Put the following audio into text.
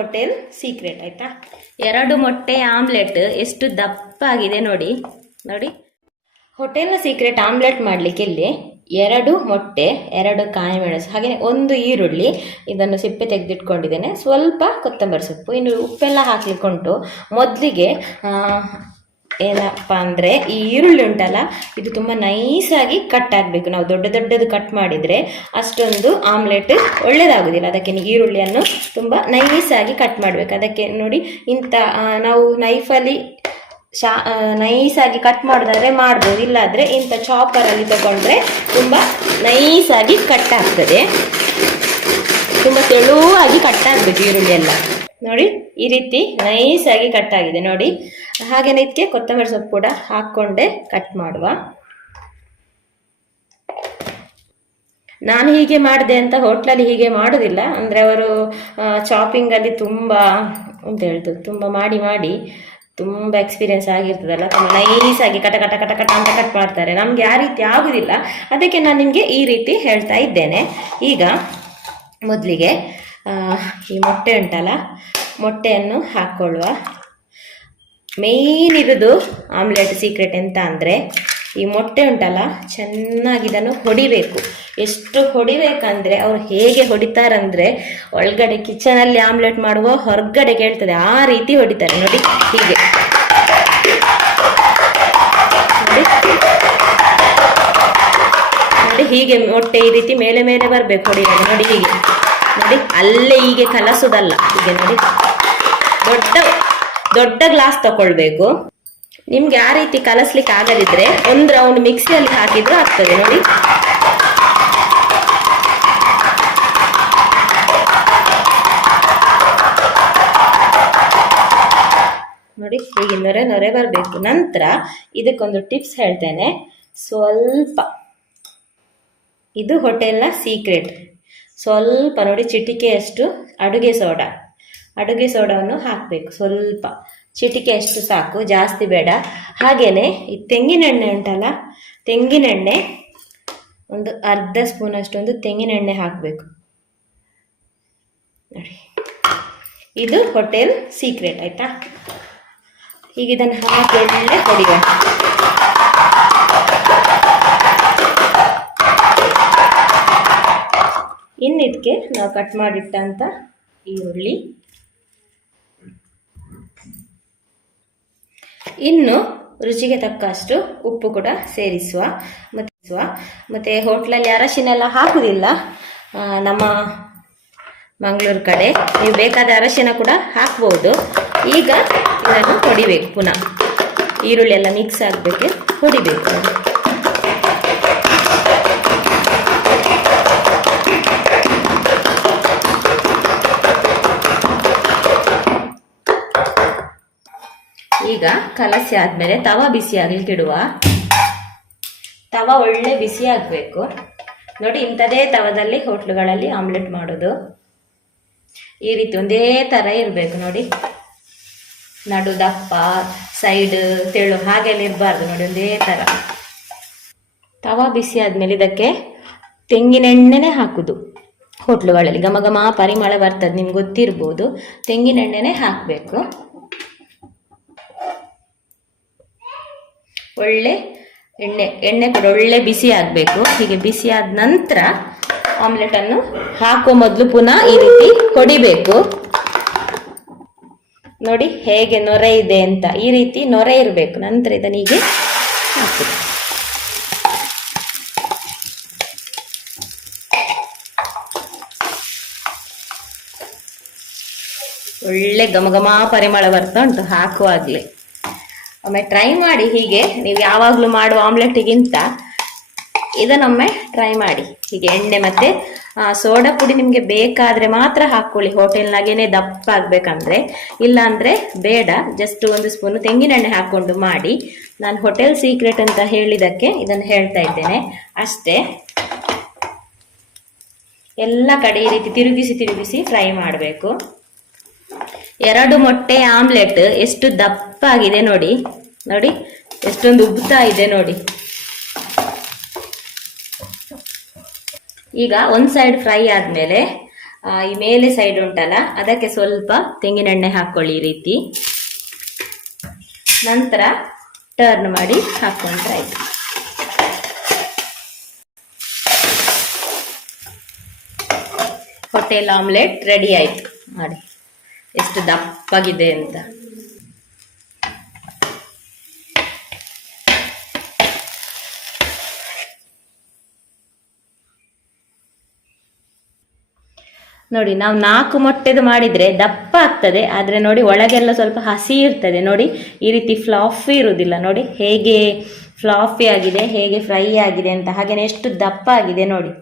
Hotel secret ಆಯ್ತಾ? ಎರಡು ಮೊಟ್ಟೆ ಆಮ್ಲೆಟ್, ಎಷ್ಟು ದಪ್ಪ ಆಗಿದೆ ನೋಡಿ. ನೋಡಿ. ಹೋಟೆಲ್ನ ಸೀಕ್ರೆಟ್ ಆಮ್ಲೆಟ್ ಮಾಡಲಿಕ್ಕೆ ಇಲ್ಲಿ ಎರಡು ಮೊಟ್ಟೆ, ಎರಡು ಕಾಯಿ ಮೆಣಸು ಹಾಗೆಯೇ ಒಂದು ಈರುಳ್ಳಿ, ಇದನ್ನು ಸಿಪ್ಪೆ ತೆಗೆದಿಟ್ಕೊಂಡಿದ್ದೇನೆ. ಸ್ವಲ್ಪ ಕೊತ್ತಂಬರಿ ಸೊಪ್ಪು, ಇನ್ನು ಉಪ್ಪೆಲ್ಲ ಹಾಕ್ಲಿಕ್ಕೆ ಉಂಟು ಮೊದಲಿಗೆ ಏನಪ್ಪ ಅಂದರೆ ಈ ಈರುಳ್ಳಿ ಉಂಟಲ್ಲ, ಇದು ತುಂಬ ನೈಸಾಗಿ ಕಟ್ ಆಗಬೇಕು. ನಾವು ದೊಡ್ಡ ದೊಡ್ಡದು ಕಟ್ ಮಾಡಿದರೆ ಅಷ್ಟೊಂದು ಆಮ್ಲೆಟ್ ಒಳ್ಳೆಯದಾಗೋದಿಲ್ಲ ಅದಕ್ಕೆ ಈರುಳ್ಳಿಯನ್ನು ತುಂಬ ನೈಸಾಗಿ ಕಟ್ ಮಾಡಬೇಕು. ಅದಕ್ಕೆ ನೋಡಿ, ಇಂಥ ನಾವು ನೈಫಲ್ಲಿ ಶಾ ನೈಸಾಗಿ ಕಟ್ ಮಾಡೋದಾದ್ರೆ ಮಾಡ್ಬೋದು. ಇಲ್ಲಾದರೆ ಇಂಥ ಚಾಪರಲ್ಲಿ ತಗೊಂಡ್ರೆ ತುಂಬ ನೈಸಾಗಿ ಕಟ್ ಆಗ್ತದೆ. ತುಂಬ ತೆಳುವಾಗಿ ಕಟ್ ಆಗಬೇಕು ಈರುಳ್ಳಿ ಎಲ್ಲ. ನೋಡಿ, ಈ ರೀತಿ ನೈಸಾಗಿ ಕಟ್ ಆಗಿದೆ. ನೋಡಿ ಹಾಗೇನೆ ಇದಕ್ಕೆ ಕೊತ್ತಂಬರಿ ಸೊಪ್ಪು ಕೂಡ ಹಾಕ್ಕೊಂಡೆ ಕಟ್ ಮಾಡುವ. ನಾನು ಹೀಗೆ ಮಾಡಿದೆ ಅಂತ ಹೋಟ್ಲಲ್ಲಿ ಹೀಗೆ ಮಾಡೋದಿಲ್ಲ. ಅಂದರೆ ಅವರು ಚಾಪಿಂಗಲ್ಲಿ ತುಂಬ ಅಂತ ಹೇಳ್ತು ತುಂಬ ಮಾಡಿ ಮಾಡಿ ತುಂಬ ಎಕ್ಸ್ಪೀರಿಯನ್ಸ್ ಆಗಿರ್ತದಲ್ಲ. ತುಂಬ ನೈಸಾಗಿ ಕಟ ಕಟ ಕಟ ಕಟ ಅಂತ ಕಟ್ ಮಾಡ್ತಾರೆ. ನಮಗೆ ಆ ರೀತಿ ಆಗೋದಿಲ್ಲ. ಅದಕ್ಕೆ ನಾನು ನಿಮಗೆ ಈ ರೀತಿ ಹೇಳ್ತಾ ಇದ್ದೇನೆ. ಈಗ ಮೊದಲಿಗೆ ಈ ಮೊಟ್ಟೆ ಉಂಟಲ್ಲ, ಮೊಟ್ಟೆಯನ್ನು ಹಾಕ್ಕೊಳ್ಳುವ ಮೇಯ್ನ್ ಇರೋದು ಆಮ್ಲೆಟ್ ಸೀಕ್ರೆಟ್ ಎಂತ ಅಂದರೆ ಈ ಮೊಟ್ಟೆ ಉಂಟಲ್ಲ, ಚೆನ್ನಾಗಿ ಇದನ್ನು ಹೊಡಿಬೇಕು. ಎಷ್ಟು ಹೊಡಿಬೇಕಂದ್ರೆ, ಅವ್ರು ಹೇಗೆ ಹೊಡಿತಾರಂದ್ರೆ ಒಳಗಡೆ ಕಿಚನಲ್ಲಿ ಆಮ್ಲೆಟ್ ಮಾಡುವ ಹೊರಗಡೆ ಕೇಳ್ತದೆ, ಆ ರೀತಿ ಹೊಡಿತಾರೆ. ನೋಡಿ, ಹೀಗೆ. ನೋಡಿ. ನೋಡಿ, ಹೀಗೆ ಮೊಟ್ಟೆ ಈ ರೀತಿ ಮೇಲೆ ಮೇಲೆ ಬರಬೇಕು ಹೊಡಿಯೋದು ನೋಡಿ, ಹೀಗೆ. ನೋಡಿ, ಅಲ್ಲೇ ಹೀಗೆ ಕಲಸುದಲ್ಲ. ಹೀಗೆ ನೋಡಿ. ದೊಡ್ಡ ದೊಡ್ಡ ಗ್ಲಾಸ್ ತಗೊಳ್ಬೇಕು ನಿಮ್ಗೆ ಆ ರೀತಿ ಕಲಸ್ಲಿಕ್ಕೆ ಆಗದಿದ್ರೆ ಒಂದು ರೌಂಡ್ ಮಿಕ್ಸಿಯಲ್ಲಿ ಹಾಕಿದ್ರೆ ಆಗ್ತದೆ ನೋಡಿ. ನೋಡಿ ಈಗ ನೊರೆ ನೊರೆ ಬರಬೇಕು. ನಂತರ ಇದಕ್ಕೊಂದು ಟಿಪ್ಸ್ ಹೇಳ್ತೇನೆ. ಸ್ವಲ್ಪ ಇದು ಹೋಟೆಲ್ನ ಸೀಕ್ರೆಟ್ ಸ್ವಲ್ಪ ನೋಡಿ ಚಿಟಿಕೆಯಷ್ಟು ಅಡುಗೆ ಸೋಡಾ. ಅಡುಗೆ ಸೋಡಾವನ್ನು ಹಾಕಬೇಕು. ಸ್ವಲ್ಪ. ಚಿಟಿಕೆಯಷ್ಟು ಸಾಕು, ಜಾಸ್ತಿ ಬೇಡ. ಹಾಗೆಯೇ ಈ ತೆಂಗಿನೆಣ್ಣೆ ಉಂಟಲ್ಲ, ತೆಂಗಿನೆಣ್ಣೆ, ಒಂದು ಅರ್ಧ ಸ್ಪೂನ್ ಅಷ್ಟೊಂದು ತೆಂಗಿನೆಣ್ಣೆ ಹಾಕಬೇಕು. ನೋಡಿ. ಇದು ಹೋಟೆಲ್ ಸೀಕ್ರೆಟ್, ಆಯ್ತಾ? ಈಗ ಇದನ್ನು ಹಾಕಿ ಒಳ್ಳೆ ಹೊಡಿಯ ಇನ್ನಿದಕ್ಕೆ ನಾವು ಕಟ್ ಮಾಡಿಟ್ಟಂಥ ಈರುಳ್ಳಿ. ಇನ್ನು ರುಚಿಗೆ ತಕ್ಕಷ್ಟು ಉಪ್ಪು ಕೂಡ ಸೇರಿಸುವ ಮತ್ತೆ ಮತ್ತು ಹೋಟ್ಲಲ್ಲಿ ಅರಶಿನೆಲ್ಲ ಹಾಕುವುದಿಲ್ಲ ನಮ್ಮ ಮಂಗಳೂರು ಕಡೆ ನೀವು ಬೇಕಾದ ಅರಶಿನ ಕೂಡ ಹಾಕ್ಬೋದು. ಈಗ ಇದನ್ನು ಹೊಡಿಬೇಕು ಪುನಃ. ಈರುಳ್ಳಿ ಎಲ್ಲ ಮಿಕ್ಸ್ ಆಗಬೇಕು ಹೊಡಿಬೇಕು ಈಗ ಕಲಸಿ ಆದ್ಮೇಲೆ ತವ ಬಿಸಿ ಆಗ್ಲಿಕ್ಕೆ ಇಡುವ. ತವ ಒಳ್ಳೆ ಬಿಸಿ ಆಗಬೇಕು. ನೋಡಿ, ಇಂಥದೇ ತವದಲ್ಲಿ ಹೋಟ್ಲುಗಳಲ್ಲಿ ಆಮ್ಲೆಟ್ ಮಾಡೋದು. ಈ ರೀತಿ ಒಂದೇ ಥರ ಇರಬೇಕು ನೋಡಿ. ನಡು ದಪ್ಪ, ಸೈಡ್ ತೆಳು, ಹಾಗೆಲ್ಲ ಇರಬಾರ್ದು ನೋಡಿ, ಒಂದೇ ಥರ. ತವ ಬಿಸಿ ಆದ್ಮೇಲೆ ಇದಕ್ಕೆ ತೆಂಗಿನೆಣ್ಣೆನೇ ಹಾಕುದು. ಹೋಟ್ಲುಗಳಲ್ಲಿ ಘಮ ಪರಿಮಳ ಬರ್ತದೆ, ನಿಮ್ಗೆ ಗೊತ್ತಿರ್ಬೋದು. ತೆಂಗಿನೆಣ್ಣೆನೇ ಹಾಕಬೇಕು. ಒಳ್ಳೆ ಎಣ್ಣೆ ಎಣ್ಣೆ ಕೂಡ ಒಳ್ಳೆ ಬಿಸಿ ಆಗಬೇಕು. ಹೀಗೆ ಬಿಸಿ ಆದ ನಂತರ ಆಮ್ಲೆಟನ್ನು ಹಾಕೋ ಮೊದಲು ಪುನಃ ಈ ರೀತಿ ಕೊಡಿಬೇಕು. ನೋಡಿ ಹೇಗೆ ನೊರೆ ಇದೆ ಅಂತ. ಈ ರೀತಿ ನೊರೆ ಇರಬೇಕು. ನಂತರ ಇದನ್ನು ಹೀಗೆ ಹಾಕಿದೆ. ಒಳ್ಳೆ ಘಮ ಘಮ ಪರಿಮಳ ಬರ್ತಾ ಉಂಟು ಹಾಕುವಾಗಲೇ. ಒಮ್ಮೆ ಟ್ರೈ ಮಾಡಿ ಹೀಗೆ, ನೀವು ಯಾವಾಗಲೂ ಮಾಡುವ ಆಮ್ಲೆಟ್ಗಿಂತ ಇದನ್ನೊಮ್ಮೆ ಟ್ರೈ ಮಾಡಿ. ಹೀಗೆ ಎಣ್ಣೆ ಮತ್ತೆ ಸೋಡಾ ಪುಡಿ ನಿಮಗೆ ಬೇಕಾದ್ರೆ ಮಾತ್ರ ಹಾಕ್ಕೊಳ್ಳಿ ಹೋಟೆಲ್ನಾಗೇನೆ ದಪ್ಪ ಆಗಬೇಕಂದ್ರೆ. ಇಲ್ಲಾಂದ್ರೆ ಬೇಡ. ಜಸ್ಟ್ ಒಂದು ಸ್ಪೂನ್ ತೆಂಗಿನೆಣ್ಣೆ ಹಾಕೊಂಡು ಮಾಡಿ. ನಾನು ಹೋಟೆಲ್ ಸೀಕ್ರೆಟ್ ಅಂತ ಹೇಳಿದಕ್ಕೆ ಇದನ್ನು ಹೇಳ್ತಾ ಇದ್ದೇನೆ. ಅಷ್ಟೇ. ಎಲ್ಲ ಕಡೆ ಈ ರೀತಿ ತಿರುಗಿಸಿ ತಿರುಗಿಸಿ ಫ್ರೈ ಮಾಡಬೇಕು. ಎರಡು ಮೊಟ್ಟೆ ಆಮ್ಲೆಟ್. ಎಷ್ಟು ದಪ್ಪ ಆಗಿದೆ ನೋಡಿ. ನೋಡಿ, ಎಷ್ಟೊಂದು ಉಬ್ತಾ ಇದೆ ನೋಡಿ. ಈಗ ಒಂದು ಸೈಡ್ ಫ್ರೈ ಆದಮೇಲೆ ಈ ಮೇಲೆ ಸೈಡ್ ಉಂಟಲ್ಲ, ಅದಕ್ಕೆ ಸ್ವಲ್ಪ ತೆಂಗಿನೆಣ್ಣೆ ಹಾಕ್ಕೊಳ್ಳಿ ಈ ರೀತಿ. ನಂತರ ಟರ್ನ್ ಮಾಡಿ ಹಾಕ್ಕೊಂಡ್ರೆ ಆಯ್ತು. ಹೋಟೆಲ್ ಆಮ್ಲೆಟ್ ರೆಡಿ ಆಯ್ತು. ಮಾಡಿ. ಎಷ್ಟು ದಪ್ಪಾಗಿದೆ ಅಂತ. ನೋಡಿ, ನಾವು ನಾಲ್ಕು ಮೊಟ್ಟೆದು ಮಾಡಿದ್ರೆ ದಪ್ಪ ಆಗ್ತದೆ. ಆದರೆ ನೋಡಿ, ಒಳಗೆಲ್ಲ ಸ್ವಲ್ಪ ಹಸಿ ಇರ್ತದೆ. ನೋಡಿ, ಈ ರೀತಿ ಫ್ಲಾಫಿ ಇರುವುದಿಲ್ಲ. ನೋಡಿ, ಹೇಗೆ ಫ್ಲಾಫಿ ಆಗಿದೆ, ಹೇಗೆ ಫ್ರೈ ಆಗಿದೆ ಅಂತ. ಹಾಗೆಯೇ ಎಷ್ಟು ದಪ್ಪ ಆಗಿದೆ ನೋಡಿ.